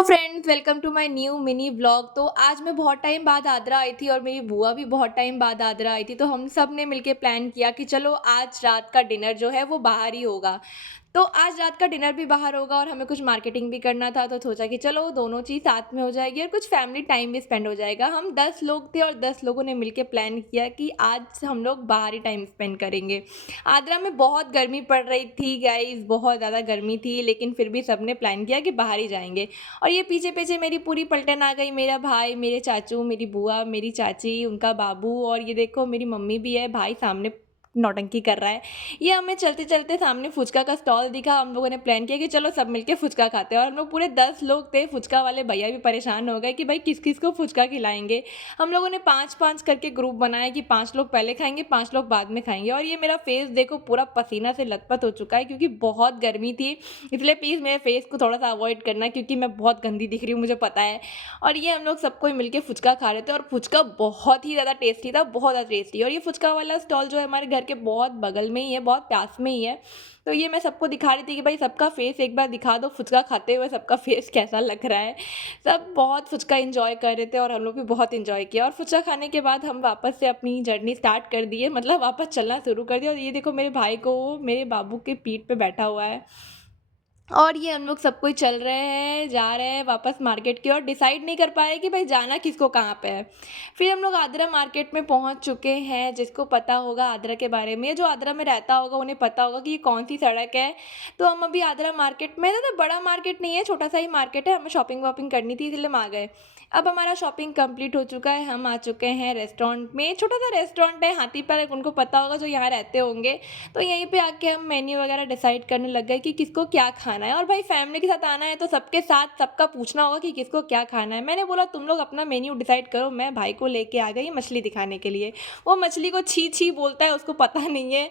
Hello friends, welcome to my new mini vlog. तो आज मैं बहुत टाइम बाद आगरा आई थी और मेरी बुआ भी बहुत टाइम बाद आगरा आई थी। तो हम सब ने मिलके प्लान किया कि चलो आज रात का डिनर जो है वो बाहर ही होगा। तो आज रात का डिनर भी बाहर होगा और हमें कुछ मार्केटिंग भी करना था। तो सोचा कि चलो दोनों चीज़ साथ में हो जाएगी और कुछ फैमिली टाइम भी स्पेंड हो जाएगा। हम 10 लोग थे और 10 लोगों ने मिलके प्लान किया कि आज हम लोग बाहर ही टाइम स्पेंड करेंगे। आगरा में बहुत गर्मी पड़ रही थी गाइस, बहुत ज़्यादा गर्मी थी, लेकिन फिर भी सबने प्लान किया कि बाहर ही जाएंगे। और ये पीछे-पीछे मेरी पूरी पलटन आ गई, मेरा भाई, मेरे चाचू, मेरी बुआ, मेरी चाची, उनका बाबू और ये देखो मेरी मम्मी भी है, भाई सामने नौटंकी कर रहा है। ये हमें चलते-चलते सामने फुचका का स्टॉल दिखा, हम लोगों ने प्लान किया कि चलो सब मिलके फुचका खाते हैं और हम लोग पूरे 10 लोग थे। फुचका वाले भैया भी परेशान हो गए कि भाई किस-किस को फुचका खिलाएँगे। हम लोगों ने 5-5 करके ग्रुप बनाया कि 5 लोग पहले खाएँगे, 5 लोग बाद में खाएँगे। और ये मेरा फेस देखो पूरा पसीना से लथपथ हो चुका है क्योंकि बहुत गर्मी थी, इसलिए प्लीज़ मेरे फेस को थोड़ा-सा अवॉइड करना क्योंकि मैं बहुत गंदी दिख रही हूँ, मुझे पता है। और ये हम लोग सब कोई मिलके फुचका खा रहे थे और फुचका बहुत ही ज़्यादा टेस्टी था, बहुत ज़्यादा टेस्टी। और ये फुचका वाला स्टॉल जो है हमारे घर के बहुत बगल में ही है, बहुत पास में ही है। तो ये मैं सबको दिखा रही थी कि भाई सबका फेस एक बार दिखा दो, फुचका खाते हुए सबका फेस कैसा लग रहा है। सब बहुत फुचका एन्जॉय कर रहे थे और हम लोग भी बहुत एन्जॉय किया। और फुचका खाने के बाद हम वापस से अपनी जर्नी स्टार्ट कर दिए, मतलब वापस चलना शुरू कर दिया। और ये देखो मेरे भाई को मेरे बाबू के पीठ पे बैठा हुआ है और ये हम लोग सब कोई चल रहे हैं, जा रहे हैं वापस मार्केट की ओर। डिसाइड नहीं कर पा रहे कि भाई जाना किसको कहाँ पे है। फिर हम लोग आद्रा मार्केट में पहुँच चुके हैं। जिसको पता होगा आद्रा के बारे में, जो आद्रा में रहता होगा उन्हें पता होगा कि ये कौन-सी सड़क है। तो हम अभी आद्रा मार्केट में, ज़्यादा बड़ा मार्केट नहीं है, छोटा-सा ही मार्केट है। हमें शॉपिंग-वॉपिंग करनी थी इसलिए हम आ गए। अब हमारा शॉपिंग कंप्लीट हो चुका है, हम आ चुके हैं रेस्टोरेंट में। छोटा-सा रेस्टोरेंट है, हाथी पार्क, उनको पता होगा जो यहाँ रहते होंगे। तो यहीं पे आके हम मेन्यू वगैरह डिसाइड करने लग गए कि किसको क्या खाना है। और भाई फैमिली के साथ आना है तो सबके साथ सबका पूछना होगा कि किसको क्या खाना है। मैंने बोला तुम लोग अपना मेन्यू डिसाइड करो, मैं भाई को लेके आ गई मछली दिखाने के लिए। वो मछली को छी छी बोलता है, उसको पता नहीं है,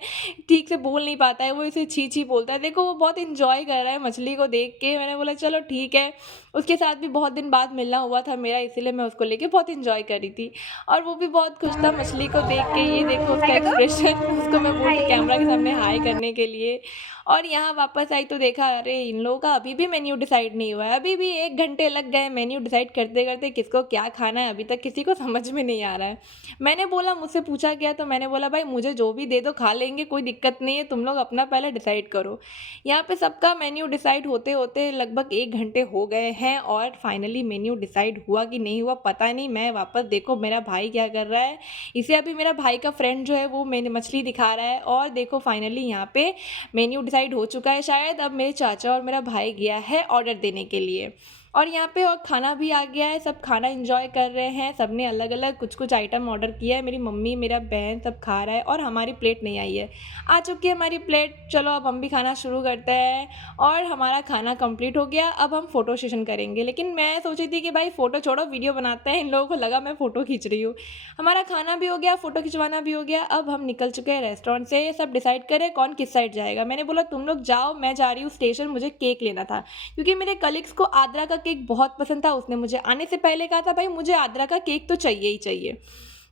ठीक से बोल नहीं पाता है, वो इसे छी छी बोलता है। देखो वो बहुत इंजॉय कर रहा है मछली को देख के। मैंने बोला चलो ठीक है। उसके साथ भी बहुत दिन बाद मिलना हुआ था मेरा, इसीलिए मैं उसको लेके बहुत इंजॉय कर रही थी और वो भी बहुत खुश था मछली को देख के। ये देखो उसका एक्सप्रेशन उसको मैं बोल रही कैमरा के सामने हाय करने के लिए। और यहाँ वापस आई तो देखा अरे इन लोगों का अभी भी मेन्यू डिसाइड नहीं हुआ है, अभी भी 1 घंटे लग गए मेन्यू डिसाइड करते-करते किसको क्या खाना है, अभी तक किसी को समझ में नहीं आ रहा है। मैंने बोला, मुझसे पूछा गया तो मैंने बोला भाई मुझे जो भी दे दो खा लेंगे, कोई दिक्कत नहीं है, तुम लोग अपना पहले डिसाइड करो। यहाँ पे सबका मेन्यू डिसाइड होते-होते लगभग 1 घंटे हो गए हैं और फाइनली मेन्यू डिसाइड हुआ कि नहीं हुआ पता नहीं। मैं वापस देखो मेरा भाई क्या कर रहा है, इसे अभी मेरा भाई का फ्रेंड जो है वो मैंने मछली दिखा रहा है। और देखो फाइनली यहाँ पे मेन्यू डिसाइड हो चुका है शायद। अब मेरे चाचा और मेरा भाई गया है ऑर्डर देने के लिए और यहाँ पे और खाना भी आ गया है, सब खाना एंजॉय कर रहे हैं। सबने अलग-अलग कुछ-कुछ आइटम ऑर्डर किया है, मेरी मम्मी, मेरा बहन सब खा रहा है और हमारी प्लेट नहीं आई है। आ चुकी है हमारी प्लेट, चलो अब हम भी खाना शुरू करते हैं। और हमारा खाना कंप्लीट हो गया, अब हम फ़ोटो सेशन करेंगे। लेकिन मैं सोची थी कि भाई फ़ोटो छोड़ो, वीडियो बनाते हैं। इन लोगों को लगा मैं फ़ोटो खींच रही हूँ। हमारा खाना भी हो गया, फ़ोटो खिंचवाना भी हो गया। अब हम निकल चुके हैं रेस्टोरेंट से, सब डिसाइड करें कौन किस साइड जाएगा। मैंने बोला तुम लोग जाओ, मैं जा रही हूँ स्टेशन, मुझे केक लेना था क्योंकि मेरे कलीग्स को आद्रा का केक बहुत पसंद था। उसने मुझे आने से पहले कहा था भाई मुझे आद्रा का केक तो चाहिए ही चाहिए।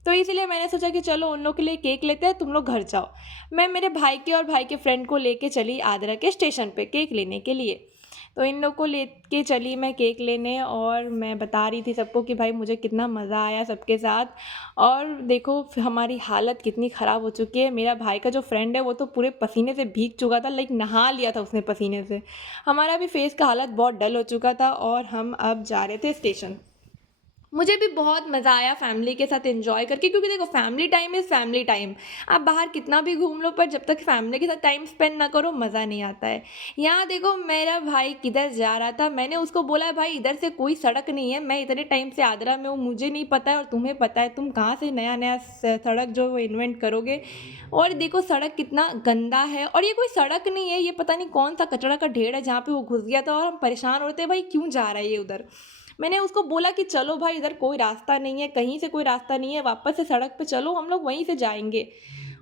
तो इसीलिए मैंने सोचा कि चलो उन लोग के लिए केक लेते हैं, तुम लोग घर जाओ। मैं मेरे भाई के और भाई के फ्रेंड को लेके चली आद्रा के स्टेशन पे केक लेने के लिए। तो इन लोग को लेके चली मैं केक लेने और मैं बता रही थी सबको कि भाई मुझे कितना मज़ा आया सबके साथ। और देखो हमारी हालत कितनी ख़राब हो चुकी है। मेरा भाई का जो फ्रेंड है वो तो पूरे पसीने से भीग चुका था, लाइक नहा लिया था उसने पसीने से। हमारा भी फेस का हालत बहुत डल हो चुका था और हम अब जा रहे थे स्टेशन। मुझे भी बहुत मज़ा आया फैमिली के साथ एंजॉय करके क्योंकि देखो family time is family time. आप बाहर कितना भी घूम लो पर जब तक फैमिली के साथ टाइम स्पेंड ना करो मज़ा नहीं आता है। यहाँ देखो मेरा भाई किधर जा रहा था, मैंने उसको बोला भाई इधर से कोई सड़क नहीं है, मैं इतने टाइम से आगरा में हूँ, मुझे नहीं पता है और तुम्हें पता है, तुम कहाँ से नया नया सड़क जो वो इन्वेंट करोगे। और देखो सड़क कितना गंदा है और ये कोई सड़क नहीं है, ये पता नहीं कौन सा कचरा का ढेर है जहाँ पे वो घुस गया था और हम परेशान होते भाई क्यों जा रहा है ये उधर। मैंने उसको बोला कि चलो भाई इधर कोई रास्ता नहीं है, कहीं से कोई रास्ता नहीं है, वापस से सड़क पे चलो, हम लोग वहीं से जाएँगे।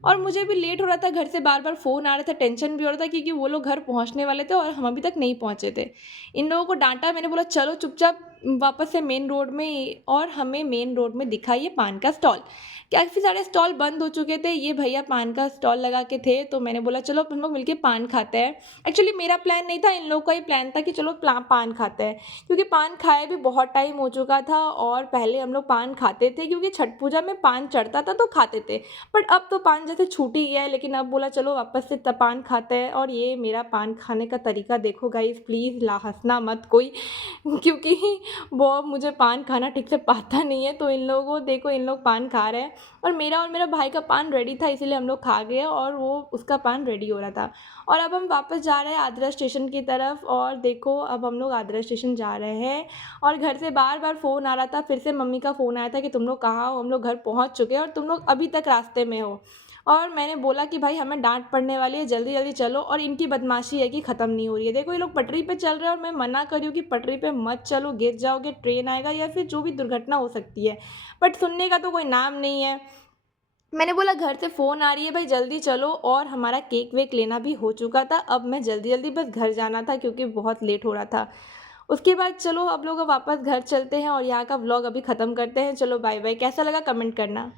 और मुझे भी लेट हो रहा था, घर से बार-बार फ़ोन आ रहा था, टेंशन भी हो रहा था क्योंकि वो लोग घर पहुँचने वाले थे और हम अभी तक नहीं पहुँचे थे। इन लोगों को डाँटा, मैंने बोला चलो चुपचाप वापस से मेन रोड में, और हमें मेन रोड में दिखा ये पान का स्टॉल। काफ़ी सारे स्टॉल बंद हो चुके थे, ये भैया पान का स्टॉल लगा के थे, तो मैंने बोला चलो अब हम लोग मिलके पान खाते हैं। एक्चुअली मेरा प्लान नहीं था, इन लोगों का ही प्लान था कि चलो पान खाते हैं, क्योंकि पान खाए भी बहुत टाइम हो चुका था, और पहले हम लोग पान खाते थे क्योंकि छठ पूजा में पान चढ़ता था तो खाते थे। बट अब तो पान जैसे छूट ही गया है, लेकिन अब बोला चलो वापस से पान खाते हैं। और ये मेरा पान खाने का तरीका देखो गाइस, प्लीज़ ला हंसना मत कोई, क्योंकि वो मुझे पान खाना ठीक से आता नहीं है। तो इन लोगों को देखो, इन लोग पान खा रहे हैं, और मेरा और मेरा भाई का पान रेडी था, इसीलिए हम लोग खा गए, और वो उसका पान रेडी हो रहा था। और अब हम वापस जा रहे हैं आद्रा स्टेशन की तरफ, और देखो अब हम लोग आद्रा स्टेशन जा रहे हैं, और घर से बार बार फ़ोन आ रहा था, फिर से मम्मी का फ़ोन आया था कि तुम लोग कहाँ हो, हम लोग घर पहुँच चुके हैं और तुम लोग अभी तक रास्ते में हो। और मैंने बोला कि भाई हमें डांट पड़ने वाली है, जल्दी जल्दी चलो, और इनकी बदमाशी है कि ख़त्म नहीं हो रही है। देखो ये लोग पटरी पे चल रहे हैं, और मैं मना कर रही हूँ कि पटरी पे मत चलो, गिर जाओगे, ट्रेन आएगा या फिर जो भी दुर्घटना हो सकती है। बट सुनने का तो कोई नाम नहीं है। मैंने बोला घर से फ़ोन आ रही है भाई जल्दी चलो, और हमारा केक वेक लेना भी हो चुका था। अब मैं जल्दी जल्दी बस घर जाना था क्योंकि बहुत लेट हो रहा था। उसके बाद चलो अब लोग वापस घर चलते हैं, और यहाँ का व्लॉग अभी ख़त्म करते हैं। चलो बाय बाय। कैसा लगा कमेंट करना।